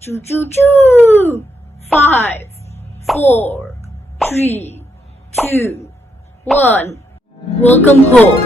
Choo choo choo. 5, 4, 3, 2, 1. Welcome home.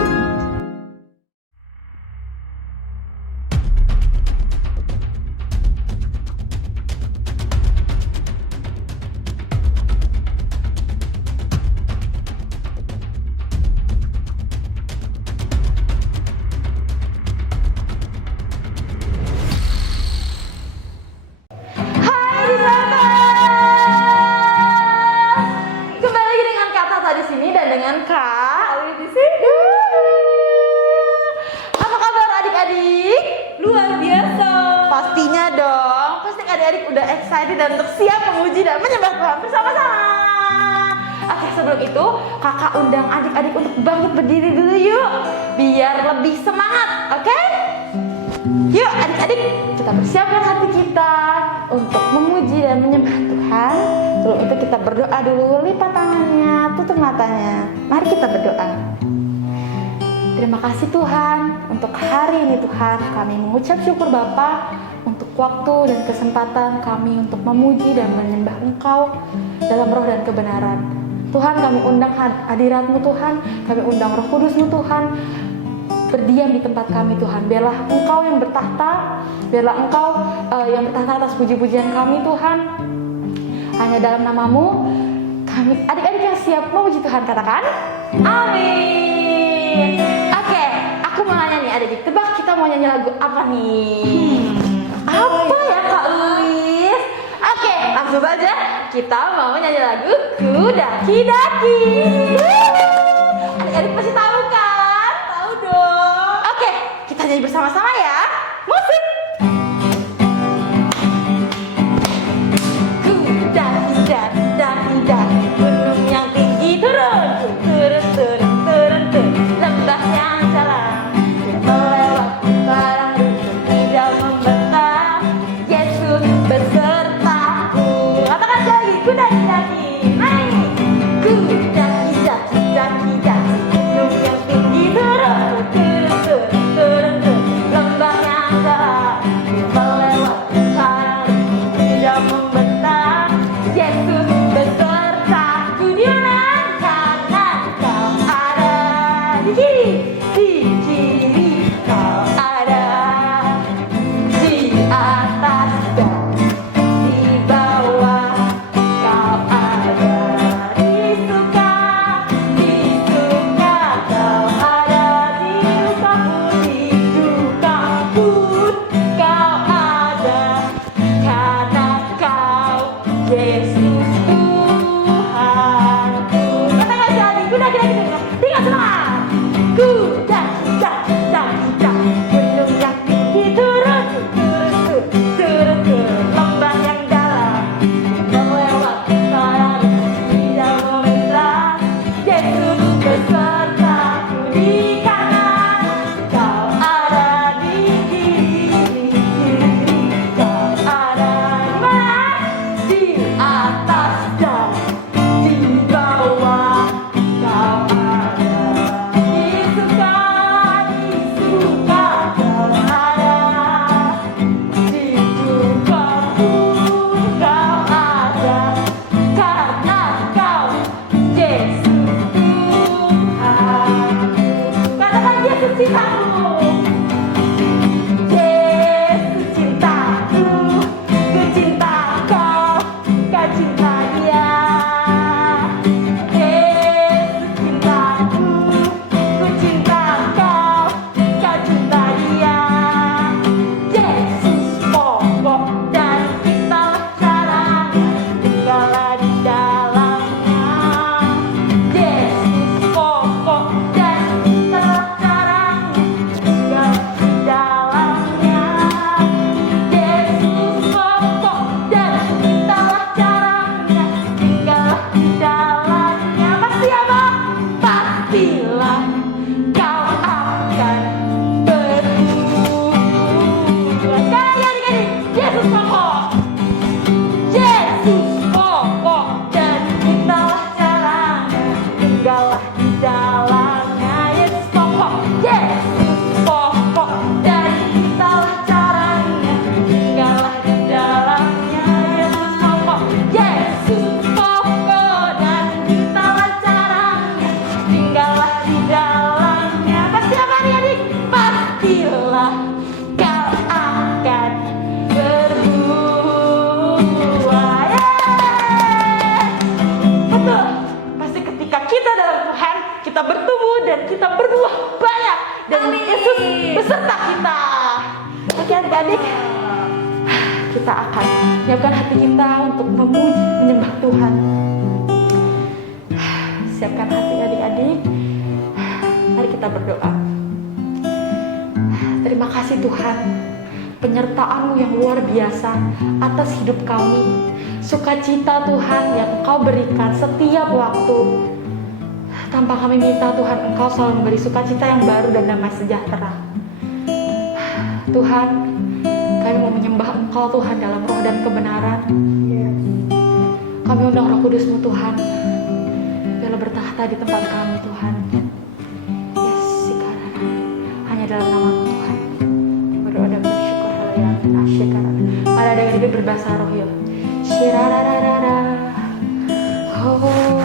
Kembali lagi dengan Kak Tata di sini dan dengan Kak Ali di sini. Apa kabar adik-adik? Luar biasa. Pastinya dong. Pasti adik-adik udah excited dan untuk siap memuji dan menyembah Tuhan bersama-sama. Oke, sebelum itu kakak undang adik-adik untuk bangkit berdiri dulu yuk, biar lebih semangat. Oke? Yuk adik-adik, kita persiapkan hati kita untuk memuji dan menyembah Tuhan. Sebelum itu kita berdoa dulu, lipat tangannya, tutup matanya. Mari kita berdoa. Terima kasih Tuhan untuk hari ini Tuhan. Kami mengucap syukur Bapa untuk waktu dan kesempatan kami untuk memuji dan menyembah Engkau dalam roh dan kebenaran. Tuhan, kami undang hadirat-Mu Tuhan, kami undang Roh Kudus-Mu Tuhan, berdiam di tempat kami Tuhan. Biarlah Engkau yang bertahta, biarlah Engkau yang bertahta atas puji-pujian kami Tuhan. Hanya dalam nama-Mu kami adik-adik yang siap memuji Tuhan, katakan amin. Oke, aku mau nanya nih adik-adik, tebak kita mau nyanyi lagu apa nih? Apa ya Kak Luis? Oke, langsung saja kita mau nyanyi lagu Kudaki Daki. Adik-adik pasti tahu kan? Tahu dong. Oke, kita nyanyi bersama-sama ya. Musik. Kudaki daki daki daki, gunung yang tinggi turun, turun turun turun turun, lembah yang jalan, melewati padang rumput tidak membentang. Yesus besertaku. Katakan lagi, kudaki daki, naik. Kudaki daki daki daki, gunung yang tinggi turun, turun turun turun turun, lembah yang jalan, melewati padang rumput tidak membentang. Yesus besertaku, di mana kanan kau ada, di kiri kau ada, di atas dan di bawah kau ada, di suka kau ada, di luka pun di duka pun kau ada, karena kau Yesus Tuhanku. Katakan jadi, kudaki daki daki, tinggal semangat. Kudaki daki daki daki, gunung yang tinggi turun turun turun turun turun, lembah yang dalam, melewati padang tidak membentang. Yesus besertaku, di kanan kau ada, di kiri kau ada, di mana? Di atas dan di bawah kau ada, di suka kau ada, di duka pun kau ada, karena kau Yesus Tuhanku. Katakan Yesus cintaku. Yesus cintaku, ku cinta kau, kau cinta dia. Yesus cintaku, ku cinta kau, kau cinta dia. Yesus pokok dan kita caranya, tinggallah di dalamnya. Yesus pokok dan kita caranya, tinggallah di dalamnya. Yesus pokok dan tinggallah caranya, tinggallah di dalamnya. Pasti apa? Pastilah kau akan berubah. Sekali lagi adik-adik, Yesus pokok. Yesus pokok dan tinggallah caranya, tinggallah di dalamnya. Yesus pokok, Yesus pokok dan tinggallah caranya, tinggallah di dalamnya. beserta kita. Oke adik-adik, kita akan menyiapkan hati kita untuk memuji, menyembah Tuhan. Siapkan hati adik-adik. Mari kita berdoa. Terima kasih Tuhan, penyertaan-Mu yang luar biasa atas hidup kami. Sukacita Tuhan yang Engkau berikan setiap waktu. Tanpa kami minta Tuhan, Engkau selalu memberi sukacita yang baru dan damai sejahtera. Tuhan, kami mau menyembah Engkau Tuhan dalam roh dan kebenaran. Kami undang Roh Kudus-Mu Tuhan, biarlah bertahta di tempat kami Tuhan. Yes, sekarang hanya dalam nama-Mu Tuhan. Berdoa dan bersyukur haleluya. Asyikara. Mari ada yang berbahasa roh yuk. Shirararara. Oh.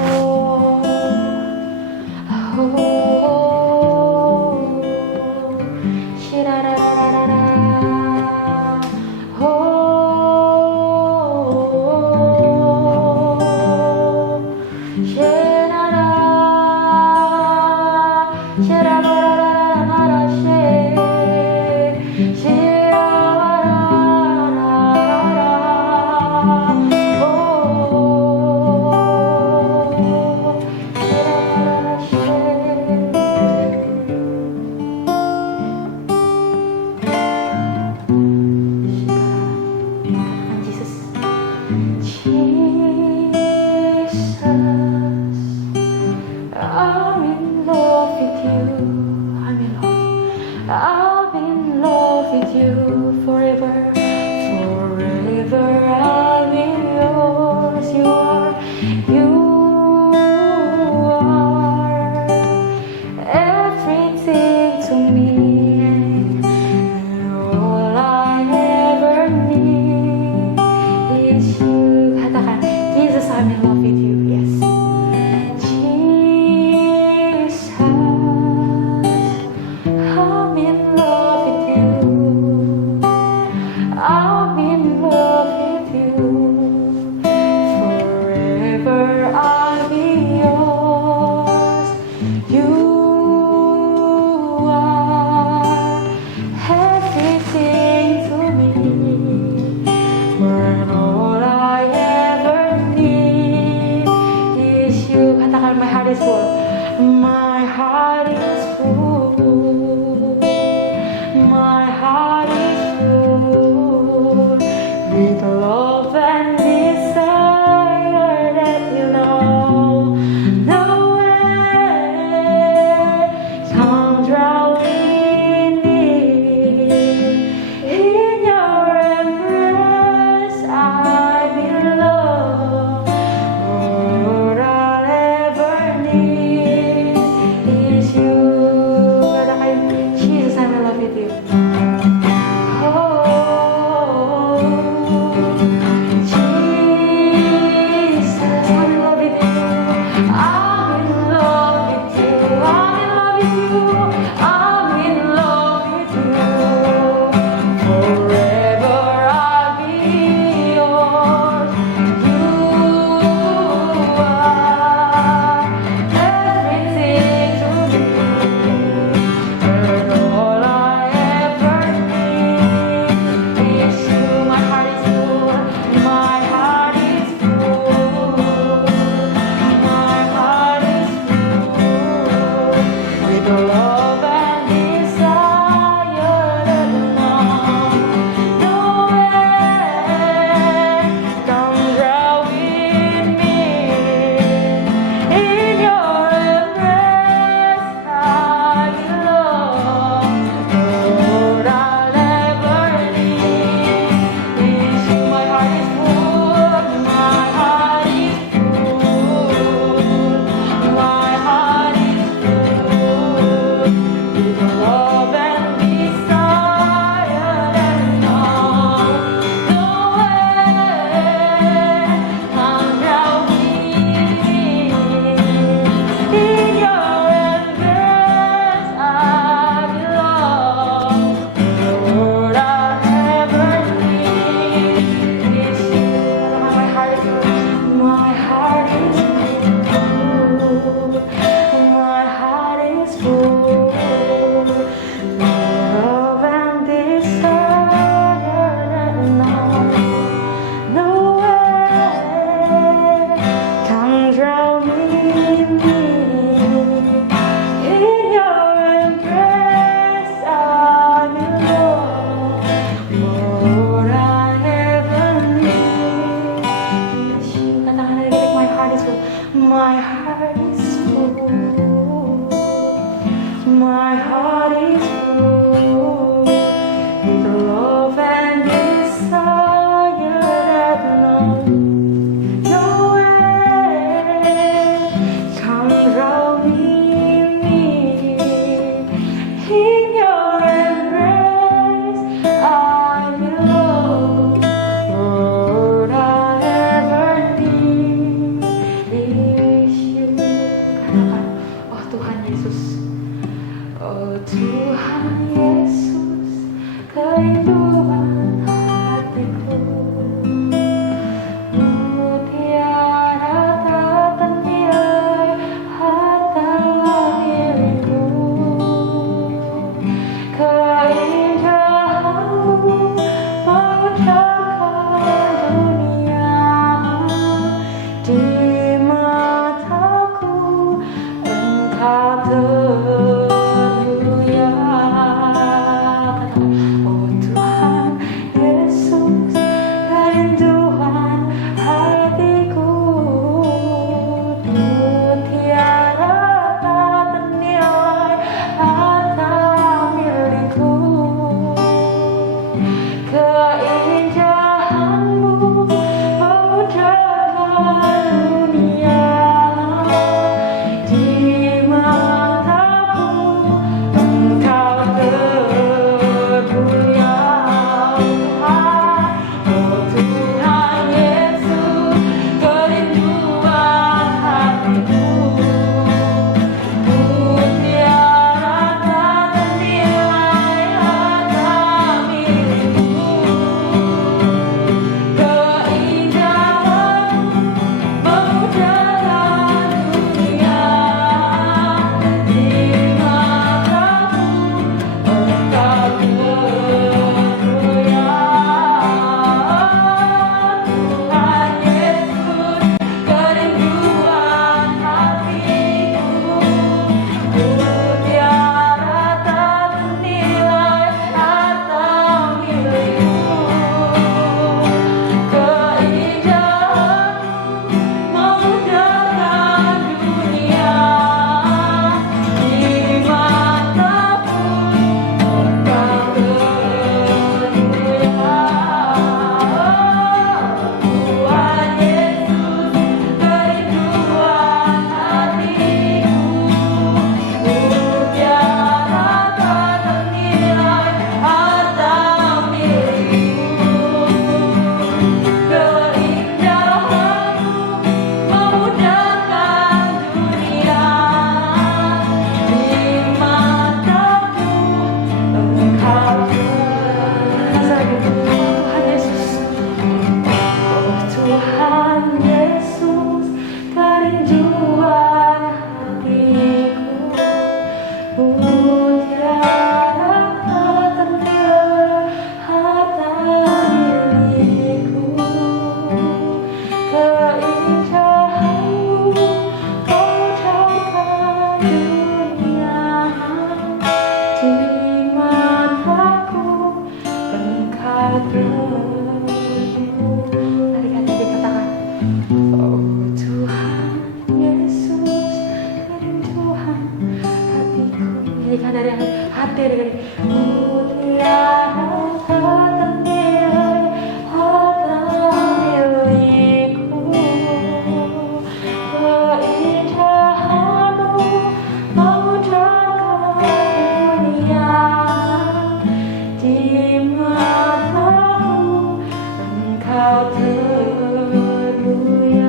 Engkau termulia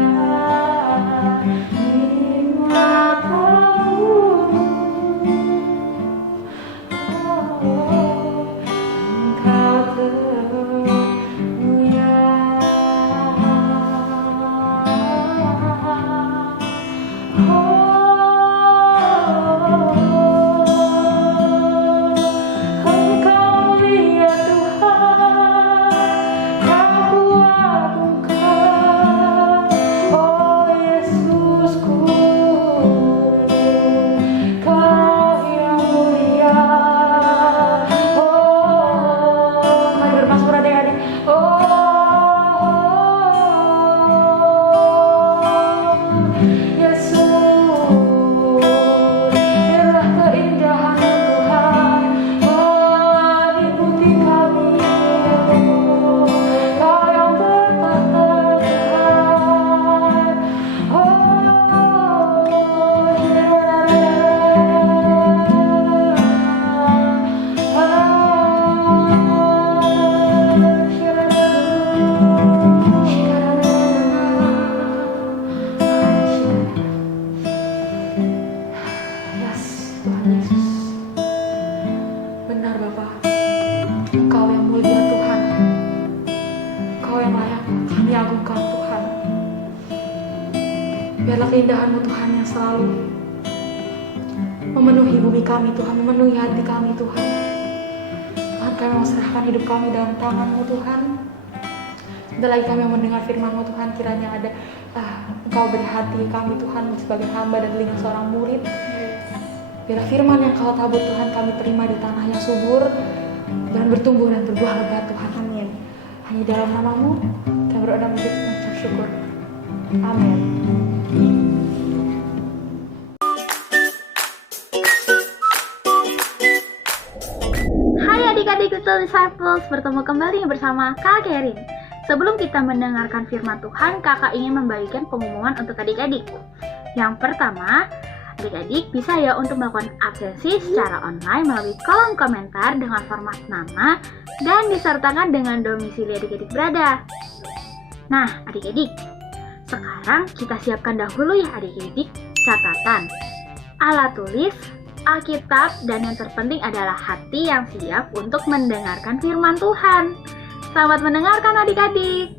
di matamu. Engkau termulia. Engkau mulia Tuhan, Kau kuagungkan, oh Yesusku, Kau yang mulia. Oh, mari bermasmur adik-adik. Yesus, biarlah keindahan Tuhan meliputi kami. Kau yang bertata Tuhan. Yes, Tuhan Yesus. Benar Bapa, Engkau yang mulia Tuhan, Engkau yang layak kami agungkan Tuhan. Biarlah keindahan-Mu Tuhan yang selalu memenuhi bumi kami Tuhan, memenuhi hati kami Tuhan. Tuhan, kami mau serahkan hidup kami dalam tangan-Mu Tuhan. Sebentar lagi kami mendengar firman-Mu Tuhan, kiranya ada Engkau beri hati kami Tuhan sebagai hamba dan telinga seorang murid. Biarlah firman yang Kau tabur Tuhan kami terima di tanah yang subur dan bertumbuh dan berbuah lebat Tuhan. Amin. Hanya dalam nama-Mu kami berdoa dan mengucap syukur. Amin. Hai adik-adik Little Disciples, bertemu kembali bersama Kak Kerin. Sebelum kita mendengarkan firman Tuhan, kakak ingin membagikan pengumuman untuk adik-adik. Yang pertama, adik-adik bisa ya untuk melakukan absensi secara online melalui kolom komentar dengan format nama dan disertakan dengan domisili adik-adik berada. Nah, adik-adik, sekarang kita siapkan dahulu ya adik-adik catatan, alat tulis, Alkitab, dan yang terpenting adalah hati yang siap untuk mendengarkan firman Tuhan. Selamat mendengarkan adik-adik.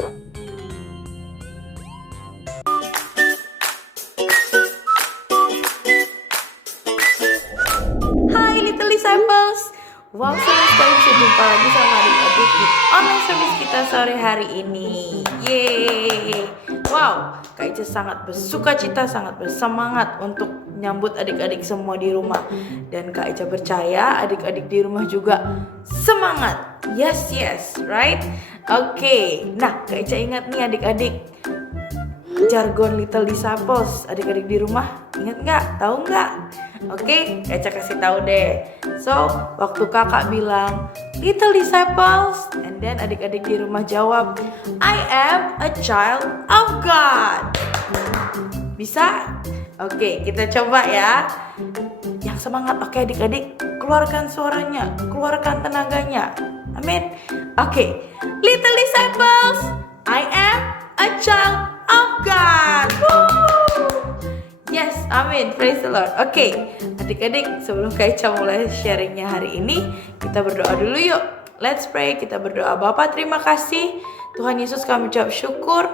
Hai Little Disciples. Wow, senang sekali bisa jumpa lagi sama adik-adik di online service kita sore hari ini. Yeay. Wow, Kak Ica sangat bersukacita, sangat bersemangat untuk menyambut adik-adik semua di rumah. Dan Kak Ica percaya adik-adik di rumah juga semangat. Yes, right? Oke. Nah, Kak Ica ingat nih adik-adik, jargon Little Disciples. Adik-adik di rumah ingat nggak? Tahu nggak? Oke, Kak Ica kasih tahu deh. So, waktu kakak bilang Little Disciples, and then adik-adik di rumah jawab, I am a child of God. Bisa? Oke, kita coba ya. Yang semangat, oke adik-adik, keluarkan suaranya, keluarkan tenaganya. Amin. Oke, Little Disciples, I am a child of God. Woo! Yes, amin, praise the Lord. Oke, adik-adik, sebelum Kak Ica mulai sharingnya hari ini, kita berdoa dulu yuk. Let's pray, kita berdoa. Bapa, terima kasih Tuhan Yesus, kami ucap syukur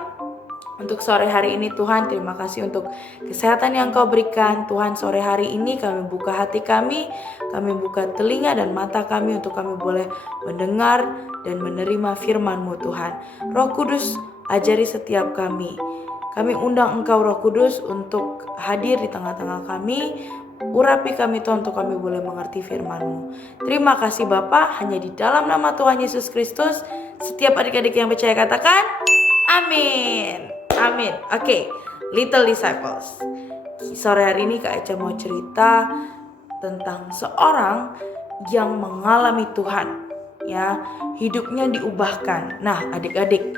untuk sore hari ini. Tuhan, terima kasih untuk kesehatan yang Kau berikan. Tuhan, sore hari ini kami buka hati kami buka telinga dan mata kami untuk kami boleh mendengar dan menerima firman-Mu Tuhan. Roh Kudus, ajari setiap kami. Kami undang Engkau Roh Kudus untuk hadir di tengah-tengah kami. Urapi kami Tuhan untuk kami boleh mengerti firman-Mu. Terima kasih Bapa, hanya di dalam nama Tuhan Yesus Kristus. Setiap adik-adik yang percaya katakan amin. Amin. Oke, Little Disciples. Sore hari ini Kak Eca mau cerita tentang seorang yang mengalami Tuhan. Ya, hidupnya diubahkan. Nah, adik-adik,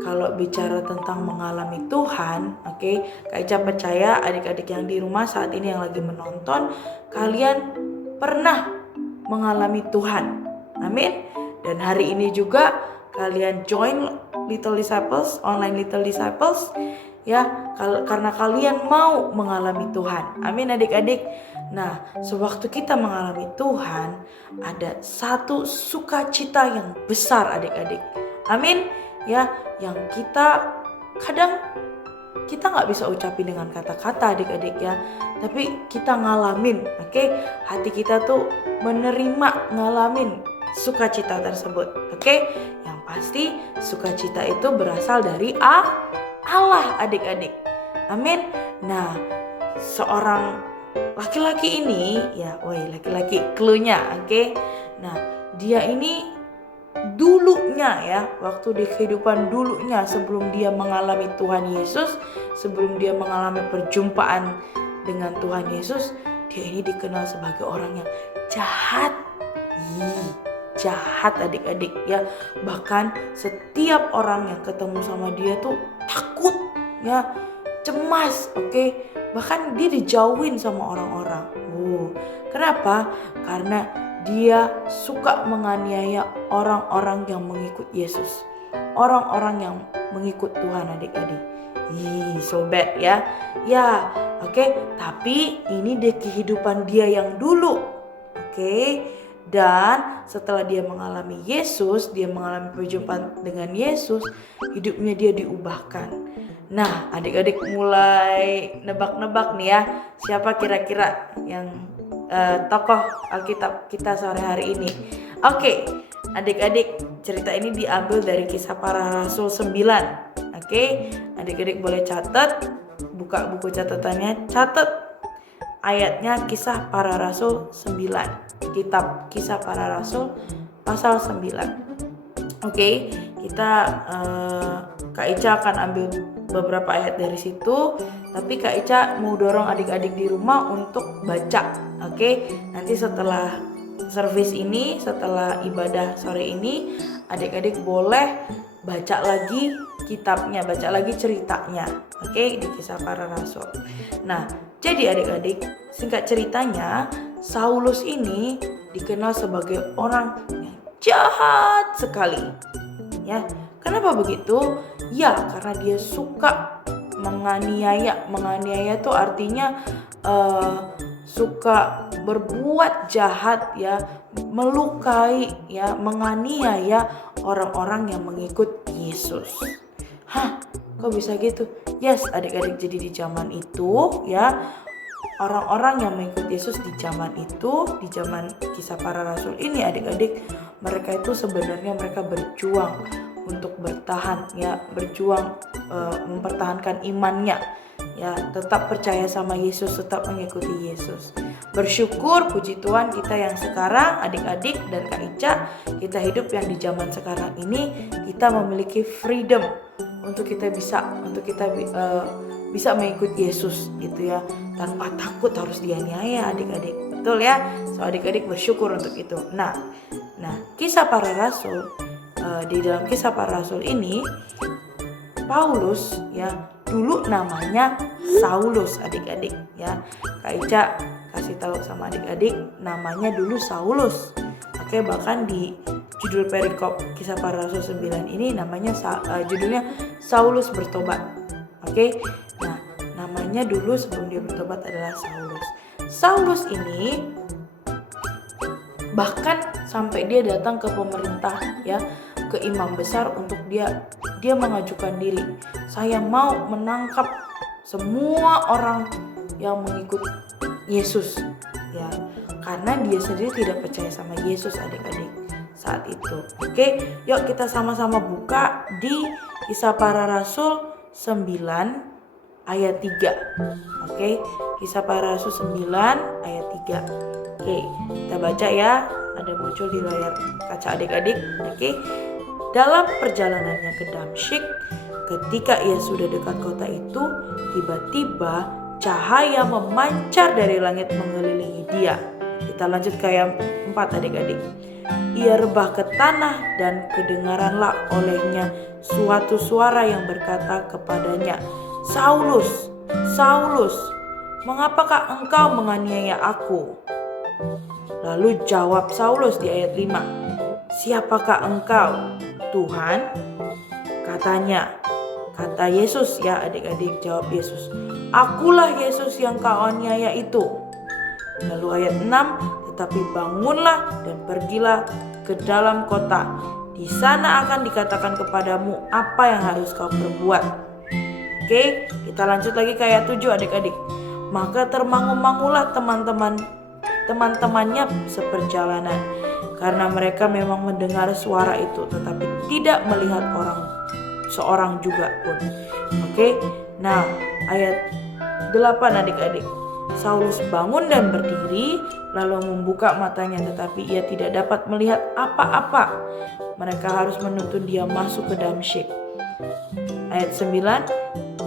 kalau bicara tentang mengalami Tuhan, oke, Kak Eca percaya adik-adik yang di rumah saat ini yang lagi menonton, kalian pernah mengalami Tuhan. Amin. Dan hari ini juga kalian join Little Disciples, online Little Disciples, ya, karena kalian mau mengalami Tuhan. Amin adik-adik. Nah, sewaktu kita mengalami Tuhan, ada satu sukacita yang besar adik-adik. Amin. Ya, yang kadang kita nggak bisa ucapin dengan kata-kata adik-adik ya, tapi kita ngalamin, oke? Hati kita tuh menerima, ngalamin sukacita tersebut, oke? Yang pasti sukacita itu berasal dari Allah adik-adik. Amin. Nah, seorang laki-laki ini ya, laki-laki cluenya, oke? Nah, dia ini dulunya ya, waktu di kehidupan dulunya sebelum dia mengalami Tuhan Yesus, sebelum dia mengalami perjumpaan dengan Tuhan Yesus, dia ini dikenal sebagai orang yang jahat. Jahat adik-adik ya. Bahkan setiap orang yang ketemu sama dia tuh takut ya, cemas, oke? Bahkan dia dijauhin sama orang-orang. Kenapa? Karena dia suka menganiaya orang-orang yang mengikut Yesus, orang-orang yang mengikut Tuhan adik-adik. So bad ya. Ya, oke. Tapi ini di kehidupan dia yang dulu, oke. Dan setelah dia mengalami Yesus, dia mengalami perjumpaan dengan Yesus, hidupnya dia diubahkan. Nah, adik-adik mulai nebak-nebak nih ya, siapa kira-kira yang tokoh Alkitab kita sore hari ini. Oke, adik-adik, cerita ini diambil dari Kisah Para Rasul 9. Oke, adik-adik boleh catat, buka buku catatannya, catat ayatnya Kisah Para Rasul 9. Kitab Kisah Para Rasul pasal 9. Oke, kita Kak Ica akan ambil beberapa ayat dari situ, tapi Kak Ica mau dorong adik-adik di rumah untuk baca. Oke, nanti setelah service ini, setelah ibadah sore ini, adik-adik boleh baca lagi kitabnya, baca lagi ceritanya. Oke, di Kisah Para Rasul. Nah, jadi adik-adik, singkat ceritanya, Saulus ini dikenal sebagai orang yang jahat sekali. Ya, kenapa begitu? Ya, karena dia suka menganiaya. Menganiaya itu artinya suka berbuat jahat ya, melukai ya, menganiaya orang-orang yang mengikut Yesus. Kok bisa gitu? Yes, adik-adik, jadi di zaman itu ya, orang-orang yang mengikut Yesus di zaman itu, di zaman Kisah Para Rasul ini adik-adik, mereka itu sebenarnya mereka berjuang untuk bertahan ya, berjuang mempertahankan imannya ya, tetap percaya sama Yesus, tetap mengikuti Yesus. Bersyukur, puji Tuhan, kita yang sekarang adik-adik dan Kak Ica, kita hidup yang di zaman sekarang ini, kita memiliki freedom untuk kita bisa mengikuti Yesus gitu ya, tanpa takut harus dianiaya adik-adik. Betul ya? So adik-adik bersyukur untuk itu. Nah, Kisah Para Rasul, di dalam Kisah Para Rasul ini, Paulus ya, dulu namanya Saulus adik-adik ya. Kak Ica kasih tahu sama adik-adik, namanya dulu Saulus. Oke, bahkan di judul perikop Kisah Para Rasul 9 ini namanya judulnya Saulus bertobat. Oke. Nah, namanya dulu sebelum dia bertobat adalah Saulus. Saulus ini bahkan sampai dia datang ke pemerintah ya, ke imam besar untuk dia mengajukan diri. Saya mau menangkap semua orang yang mengikut Yesus ya, karena dia sendiri tidak percaya sama Yesus adik-adik saat itu. Oke, yuk kita sama-sama buka di Kisah Para Rasul 9 ayat 3. Oke, Kisah Para Rasul 9 ayat 3. Oke, kita baca ya, ada muncul di layar kaca adik-adik. Oke. Dalam perjalanannya ke Damsyik, ketika ia sudah dekat kota itu, tiba-tiba cahaya memancar dari langit mengelilingi dia. Kita lanjut ke ayat 4 adik-adik. Ia rebah ke tanah dan kedengaranlah olehnya suatu suara yang berkata kepadanya, Saulus, Saulus, mengapakah engkau menganiaya aku? Lalu jawab Saulus di ayat 5, siapakah engkau, Tuhan? Kata Yesus ya adik-adik, jawab Yesus, "Akulah Yesus yang kau aniaya itu." Lalu ayat 6, "Tetapi bangunlah dan pergilah ke dalam kota. Di sana akan dikatakan kepadamu apa yang harus kau perbuat." Oke, kita lanjut lagi ke ayat 7 adik-adik. "Maka termangu-mangulah teman-temannya seperjalanan, karena mereka memang mendengar suara itu, tetapi tidak melihat seorang juga pun." Oke, nah ayat 8 adik-adik. "Saulus bangun dan berdiri, lalu membuka matanya, tetapi ia tidak dapat melihat apa-apa. Mereka harus menuntun dia masuk ke Damsyik." Ayat 9,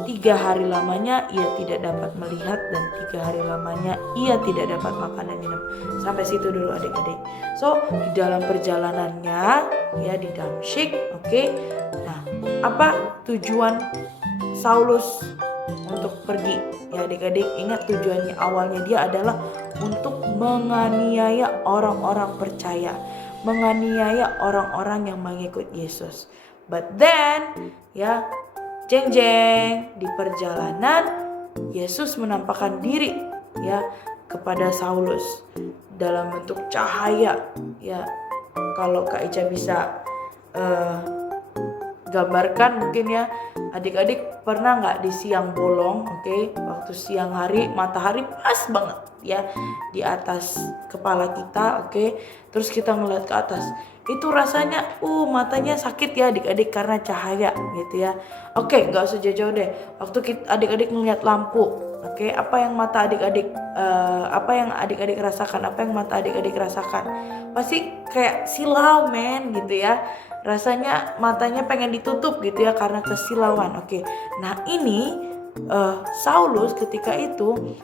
3 hari lamanya ia tidak dapat melihat, dan 3 hari lamanya ia tidak dapat makan dan minum. Sampai situ dulu adik-adik. So, di dalam perjalanannya ya di Damsyik, oke. Nah, apa tujuan Saulus untuk pergi? Ya adik-adik, ingat tujuannya awalnya dia adalah untuk menganiaya orang-orang percaya, menganiaya orang-orang yang mengikut Yesus. But then, ya, jeng-jeng, di perjalanan Yesus menampakkan diri ya kepada Saulus dalam bentuk cahaya. Ya, kalau Kak Ica bisa gambarkan mungkin ya, adik-adik pernah nggak di siang bolong, oke, waktu siang hari matahari pas banget ya di atas kepala kita, oke, terus kita ngeliat ke atas, itu rasanya matanya sakit ya adik-adik karena cahaya gitu ya. Oke, nggak usah jauh-jauh deh, waktu adik-adik ngeliat lampu, oke, apa yang adik-adik rasakan, apa yang mata adik-adik rasakan, pasti kayak silau gitu ya. Rasanya matanya pengen ditutup gitu ya karena kesilauan. Oke. Nah ini Saulus ketika itu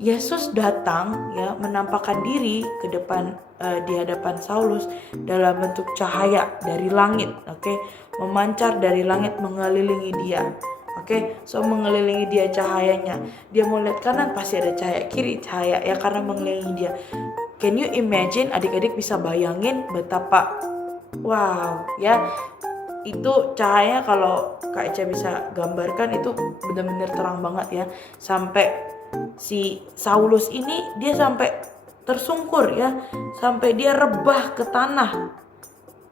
Yesus datang ya menampakkan diri ke depan di hadapan Saulus dalam bentuk cahaya dari langit. Oke. Memancar dari langit mengelilingi dia. Oke. So mengelilingi dia cahayanya. Dia mau lihat kanan pasti ada cahaya, kiri cahaya ya karena mengelilingi dia. Can you imagine, adik-adik bisa bayangin betapa wow ya, itu cahaya kalau Kak Ica bisa gambarkan itu benar-benar terang banget ya. Sampai si Saulus ini dia sampai tersungkur ya, sampai dia rebah ke tanah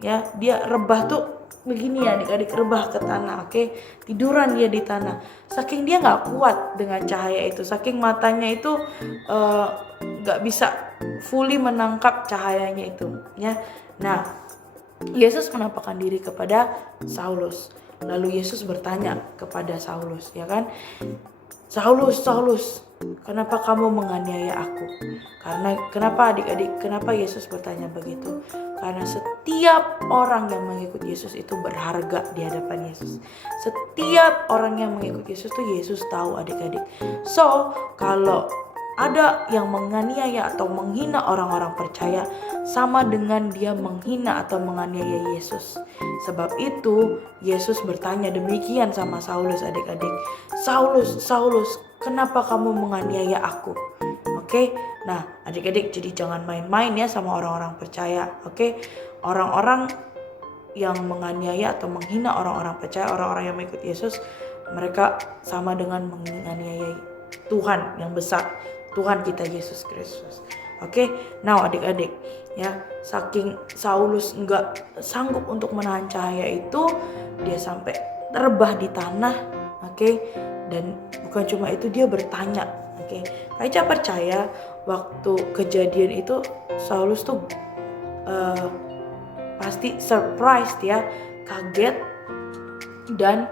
ya. Dia rebah tuh begini ya adik-adik, rebah ke tanah, oke. Tiduran dia di tanah, saking dia gak kuat dengan cahaya itu, saking matanya itu gak bisa fully menangkap cahayanya itu ya. Nah Yesus menampakkan diri kepada Saulus. Lalu Yesus bertanya kepada Saulus, ya kan? "Saulus, Saulus, kenapa kamu menganiaya aku?" Kenapa adik-adik? Kenapa Yesus bertanya begitu? Karena setiap orang yang mengikut Yesus itu berharga di hadapan Yesus. Setiap orang yang mengikut Yesus tuh Yesus tahu adik-adik. So, kalau ada yang menganiaya atau menghina orang-orang percaya, sama dengan dia menghina atau menganiaya Yesus. Sebab itu Yesus bertanya demikian sama Saulus adik-adik. "Saulus, Saulus, kenapa kamu menganiaya aku?" Oke, nah adik-adik jadi jangan main-main ya sama orang-orang percaya. Oke, orang-orang yang menganiaya atau menghina orang-orang percaya, orang-orang yang mengikut Yesus, mereka sama dengan menganiaya Tuhan yang besar, Tuhan kita Yesus Kristus. Oke, now adik-adik ya, saking Saulus enggak sanggup untuk menahan cahaya itu, dia sampai terbah di tanah. Oke, dan bukan cuma itu, dia bertanya. Oke, Kak Ica percaya waktu kejadian itu Saulus tuh pasti surprised ya, kaget, dan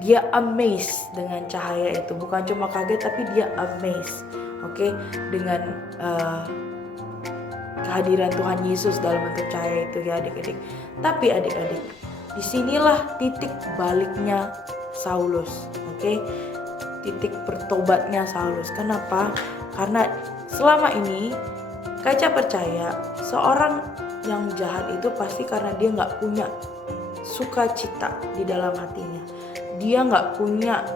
dia amazed dengan cahaya itu. Bukan cuma kaget tapi dia amazed, oke, dengan kehadiran Tuhan Yesus dalam bentuk cahaya itu ya adik-adik. Tapi adik-adik, disinilah titik baliknya Saulus, oke, titik bertobatnya Saulus. Kenapa? Karena selama ini Kak Ica percaya seorang yang jahat itu pasti karena dia nggak punya sukacita di dalam hatinya. Dia gak punya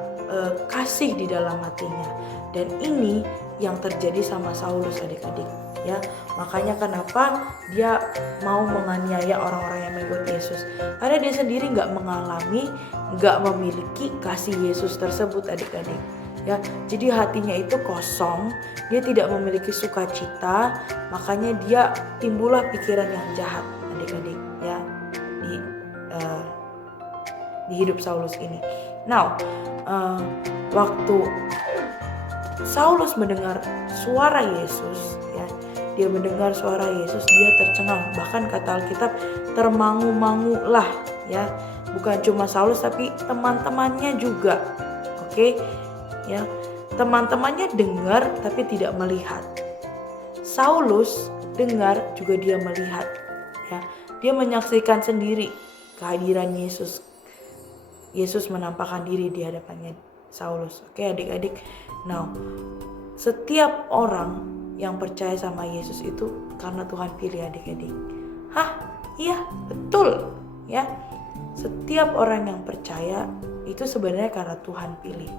kasih di dalam hatinya. Dan ini yang terjadi sama Saulus adik-adik. ya. Makanya kenapa dia mau menganiaya orang-orang yang mengikut Yesus, karena dia sendiri nggak mengalami, nggak memiliki kasih Yesus tersebut adik-adik ya. Jadi hatinya itu kosong, dia tidak memiliki sukacita, makanya dia timbullah pikiran yang jahat adik-adik ya di hidup Saulus ini. Now waktu Saulus mendengar suara Yesus ya, dia mendengar suara Yesus, dia tercengang, bahkan kata Alkitab termangu-mangu lah ya. Bukan cuma Saulus tapi teman-temannya juga. Oke ya, teman-temannya dengar tapi tidak melihat. Saulus dengar juga dia melihat ya. Dia menyaksikan sendiri kehadiran Yesus. Yesus menampakkan diri di hadapannya Saulus. Oke adik-adik. Now, setiap orang yang percaya sama Yesus itu karena Tuhan pilih adik-adik. Iya, betul ya. Setiap orang yang percaya itu sebenarnya karena Tuhan pilih.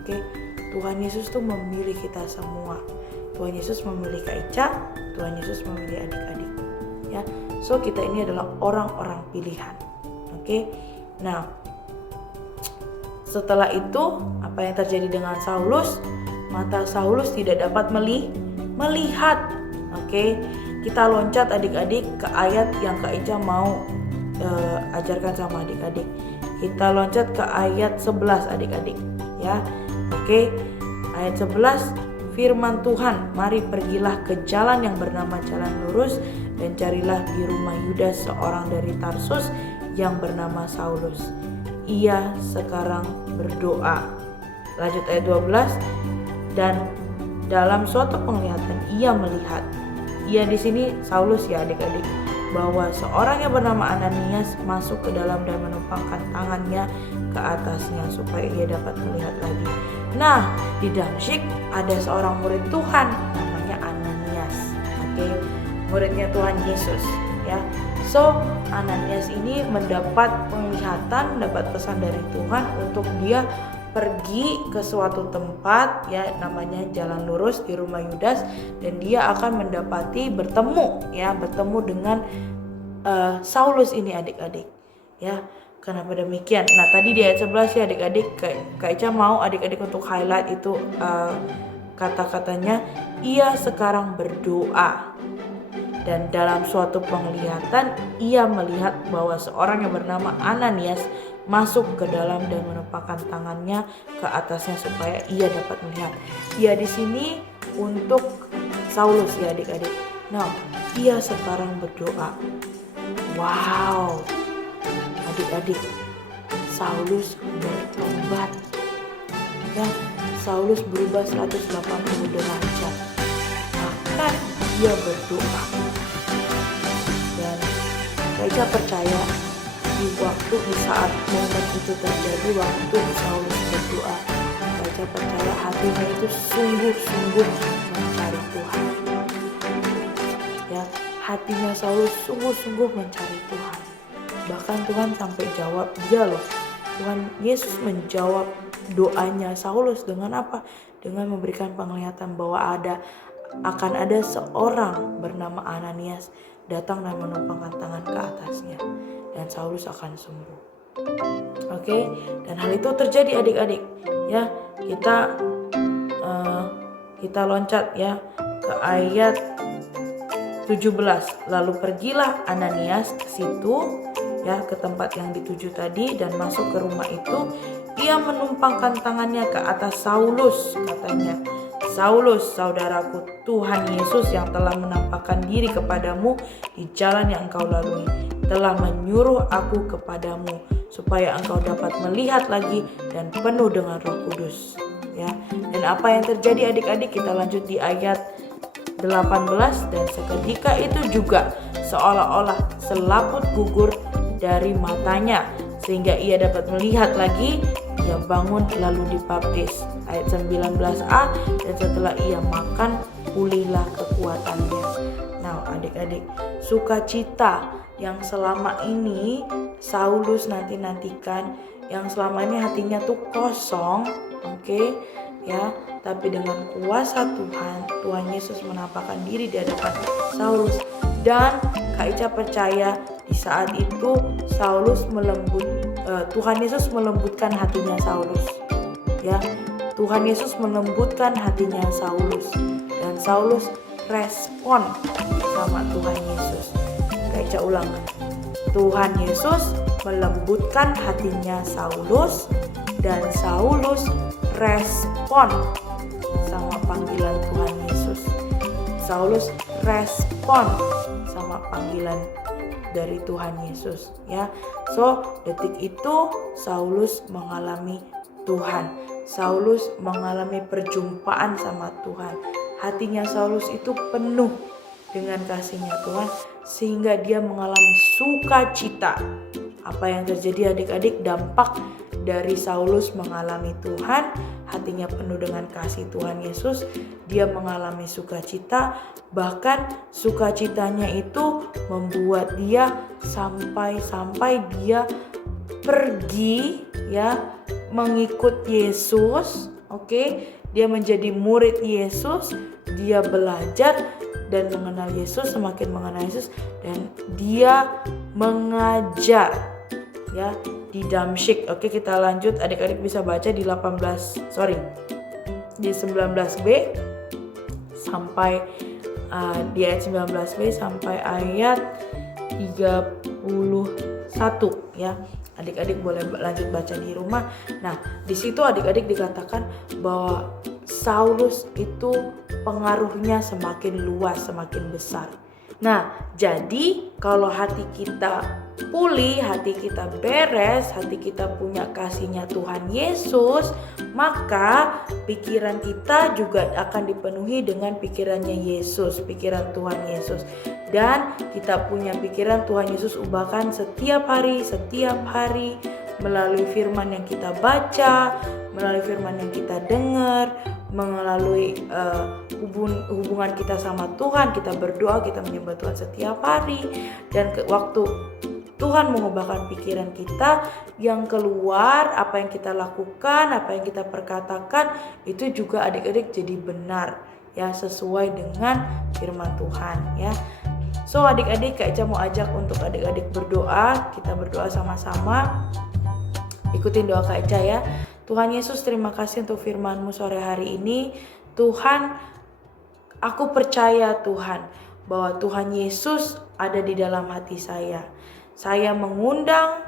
Oke. Tuhan Yesus tuh memilih kita semua. Tuhan Yesus memilih Kak Eca, Tuhan Yesus memilih adik-adik. Ya. So kita ini adalah orang-orang pilihan. Oke. Nah, setelah itu apa yang terjadi dengan Saulus? Mata Saulus tidak dapat melihat. Oke, kita loncat adik-adik ke ayat yang Kak Ica mau ajarkan sama adik-adik. Kita loncat ke ayat 11 adik-adik ya. Oke, ayat 11, firman Tuhan, mari pergilah ke jalan yang bernama jalan lurus dan carilah di rumah Yudas seorang dari Tarsus yang bernama Saulus. Ia sekarang berdoa. Lanjut ayat 12. Dan dalam suatu penglihatan ia melihat. Ia di sini Saulus ya adik-adik, bahwa seorang yang bernama Ananias masuk ke dalam dan menumpangkan tangannya ke atasnya supaya ia dapat melihat lagi. Nah, di Damsyik ada seorang murid Tuhan namanya Ananias. Oke, muridnya Tuhan Yesus ya. So, Ananias ini mendapat penglihatan, mendapat pesan dari Tuhan untuk dia pergi ke suatu tempat ya namanya jalan lurus di rumah Yudas, dan dia akan bertemu dengan Saulus ini adik-adik ya. Kenapa demikian? Nah, tadi di ayat 11 ya adik-adik, Kak Ica mau adik-adik untuk highlight itu kata-katanya, ia sekarang berdoa. Dan dalam suatu penglihatan ia melihat bahwa seorang yang bernama Ananias masuk ke dalam dan menumpangkan tangannya ke atasnya supaya ia dapat melihat. Ia di sini untuk Saulus ya adik-adik. Nah, ia sekarang berdoa. Wow, adik-adik, Saulus bertobat. Ya, Saulus berubah 180 derajat. Bahkan dia berdoa. Dan saya percaya di saat momen itu terjadi, waktu Saulus berdoa, saya percaya hatinya itu sungguh-sungguh mencari Tuhan. Ya, hatinya Saulus sungguh-sungguh mencari Tuhan. Bahkan Tuhan sampai jawab dia loh. Tuhan Yesus menjawab doanya Saulus dengan apa? Dengan memberikan penglihatan bahwa akan ada seorang bernama Ananias datang dan menumpangkan tangan ke atasnya, dan Saulus akan sembuh. Oke, dan hal itu terjadi adik-adik ya. Kita loncat ya ke ayat 17. Lalu pergilah Ananias ke situ ya, ke tempat yang dituju tadi, dan masuk ke rumah itu. Ia menumpangkan tangannya ke atas Saulus, katanya, Saulus, saudaraku, Tuhan Yesus yang telah menampakkan diri kepadamu di jalan yang engkau lalui, telah menyuruh aku kepadamu supaya engkau dapat melihat lagi dan penuh dengan Roh Kudus. Ya, dan apa yang terjadi adik-adik? Kita lanjut di ayat 18. Dan seketika itu juga seolah-olah selaput gugur dari matanya sehingga ia dapat melihat lagi. Ia bangun lalu dibaptis. Ayat 19a, dan setelah ia makan pulihlah kekuatannya. Nah adik-adik, sukacita yang selama ini Saulus nantikan, yang selama ini hatinya tuh kosong, oke, ya, tapi dengan kuasa Tuhan Yesus menampakkan diri di hadapan Saulus, dan Kak Ica percaya di saat itu Tuhan Yesus melembutkan hatinya Saulus, ya. Tuhan Yesus melembutkan hatinya Saulus, dan Saulus respon sama Tuhan Yesus. Kak Ica ulang, Tuhan Yesus melembutkan hatinya Saulus, dan Saulus respon sama panggilan Tuhan Yesus. Saulus respon sama panggilan dari Tuhan Yesus, ya. So, detik itu Saulus mengalami Tuhan. Saulus mengalami perjumpaan sama Tuhan. Hatinya Saulus itu penuh dengan kasihnya Tuhan, sehingga dia mengalami sukacita. Apa yang terjadi adik-adik, dampak dari Saulus mengalami Tuhan, hatinya penuh dengan kasih Tuhan Yesus, dia mengalami sukacita. Bahkan sukacitanya itu membuat dia sampai dia pergi, ya, mengikut Yesus. Oke, dia menjadi murid Yesus, dia belajar dan mengenal Yesus, semakin mengenal Yesus, dan dia mengajar, ya, di Damsyik. Oke, kita lanjut, adik-adik bisa baca di 19b sampai di ayat 19b sampai ayat 31, ya. Adik-adik boleh lanjut baca di rumah. Nah, di situ adik-adik dikatakan bahwa Saulus itu pengaruhnya semakin luas, semakin besar. Nah, jadi kalau hati kita pulih, hati kita beres, hati kita punya kasihnya Tuhan Yesus, maka pikiran kita juga akan dipenuhi dengan pikirannya Yesus, pikiran Tuhan Yesus. Dan kita punya pikiran Tuhan Yesus ubahkan setiap hari melalui firman yang kita baca, melalui firman yang kita dengar, melalui hubungan kita sama Tuhan, kita berdoa, kita menyembah Tuhan setiap hari. Dan waktu Tuhan mengubahkan pikiran kita, yang keluar, apa yang kita lakukan, apa yang kita perkatakan, itu juga adik-adik jadi benar, ya, sesuai dengan firman Tuhan, ya. So, adik-adik, Kak Ica mau ajak untuk adik-adik berdoa. Kita berdoa sama-sama. Ikutin doa Kak Ica, ya. Tuhan Yesus, terima kasih untuk firman-Mu sore hari ini. Tuhan, aku percaya Tuhan bahwa Tuhan Yesus ada di dalam hati saya. Saya mengundang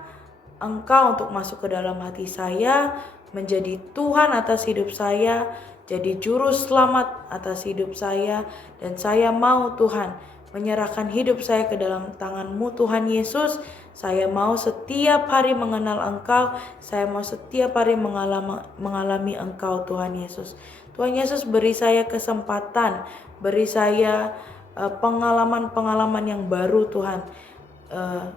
Engkau untuk masuk ke dalam hati saya, menjadi Tuhan atas hidup saya, jadi juru selamat atas hidup saya. Dan saya mau Tuhan menyerahkan hidup saya ke dalam tangan-Mu Tuhan Yesus. Saya mau setiap hari mengenal Engkau. Saya mau setiap hari mengalami Engkau Tuhan Yesus. Tuhan Yesus, beri saya kesempatan, beri saya pengalaman-pengalaman yang baru Tuhan,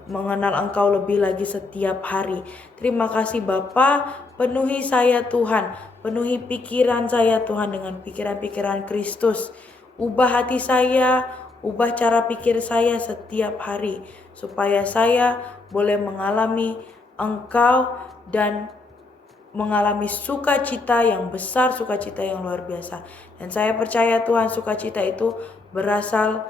mengenal Engkau lebih lagi setiap hari. Terima kasih Bapa, penuhi saya Tuhan, penuhi pikiran saya Tuhan dengan pikiran-pikiran Kristus. Ubah hati saya, ubah cara pikir saya setiap hari, supaya saya boleh mengalami Engkau dan mengalami sukacita yang besar, sukacita yang luar biasa. Dan saya percaya Tuhan, sukacita itu berasal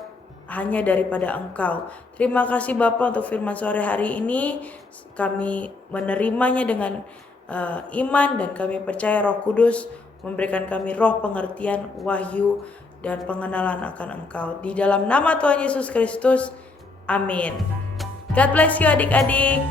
hanya daripada Engkau. Terima kasih Bapa untuk firman sore hari ini. Kami menerimanya dengan iman, dan kami percaya Roh Kudus memberikan kami roh pengertian, wahyu, dan pengenalan akan Engkau. Di dalam nama Tuhan Yesus Kristus, amin. God bless you adik-adik.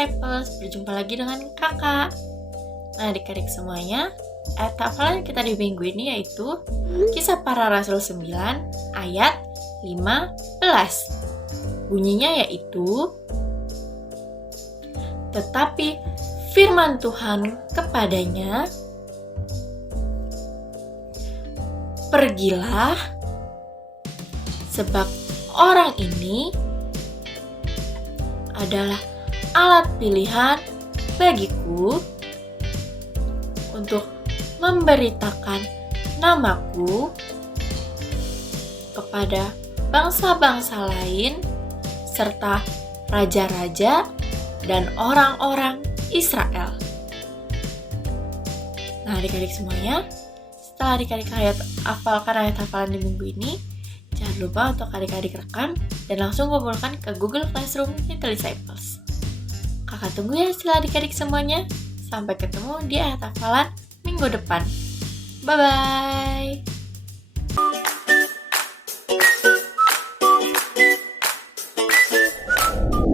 Disciples, berjumpa lagi dengan kakak. Nah adik-adik semuanya, ayat hafalan kita di minggu ini yaitu Kisah Para Rasul 9 ayat 15. Bunyinya yaitu, tetapi firman Tuhan kepadanya, pergilah, sebab orang ini adalah alat pilihan bagiku untuk memberitakan namaku kepada bangsa-bangsa lain serta raja-raja dan orang-orang Israel. Nah adik-adik semuanya, setelah adik-adik hafalkan ayat hafalan di minggu ini, jangan lupa untuk adik-adik rekam dan langsung kumpulkan ke Google Classroom Little Disciples. Kakak tunggu ya hasil adik-adik semuanya. Sampai ketemu di ayat hafalan minggu depan. Bye-bye!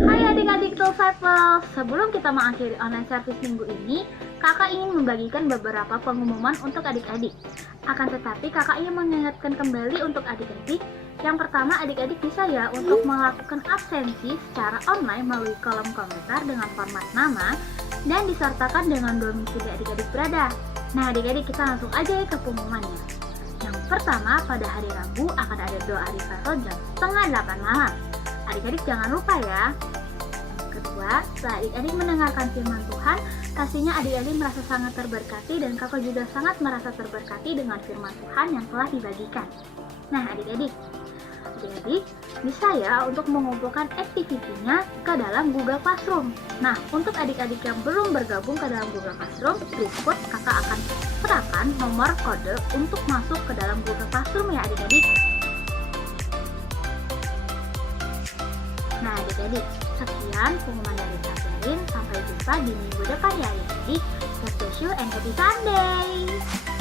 Hai adik-adik Disciples, sebelum kita mengakhiri online service minggu ini, kakak ingin membagikan beberapa pengumuman untuk adik-adik. Akan tetapi kakak ingin mengingatkan kembali untuk adik-adik. Yang pertama, adik-adik bisa ya untuk melakukan absensi secara online melalui kolom komentar dengan format nama dan disertakan dengan domisili adik-adik berada. Nah adik-adik, kita langsung aja ya ke pengumumannya. Yang pertama, pada hari Rabu akan ada doa revival jam 7:30 malam. Adik-adik jangan lupa ya. Kedua, setelah adik-adik mendengarkan firman Tuhan, pastinya adik-adik merasa sangat terberkati dan kakak juga sangat merasa terberkati dengan firman Tuhan yang telah dibagikan. Nah adik-adik bisa ya untuk mengumpulkan activity-nya ke dalam Google Classroom. Nah untuk adik-adik yang belum bergabung ke dalam Google Classroom, berikut kakak akan serahkan nomor kode untuk masuk ke dalam Google Classroom ya adik-adik. Nah adik-adik, sekian pengumuman dari Kak Sherin. Sampai jumpa di minggu depan ya adik-adik. God bless you and happy Sunday!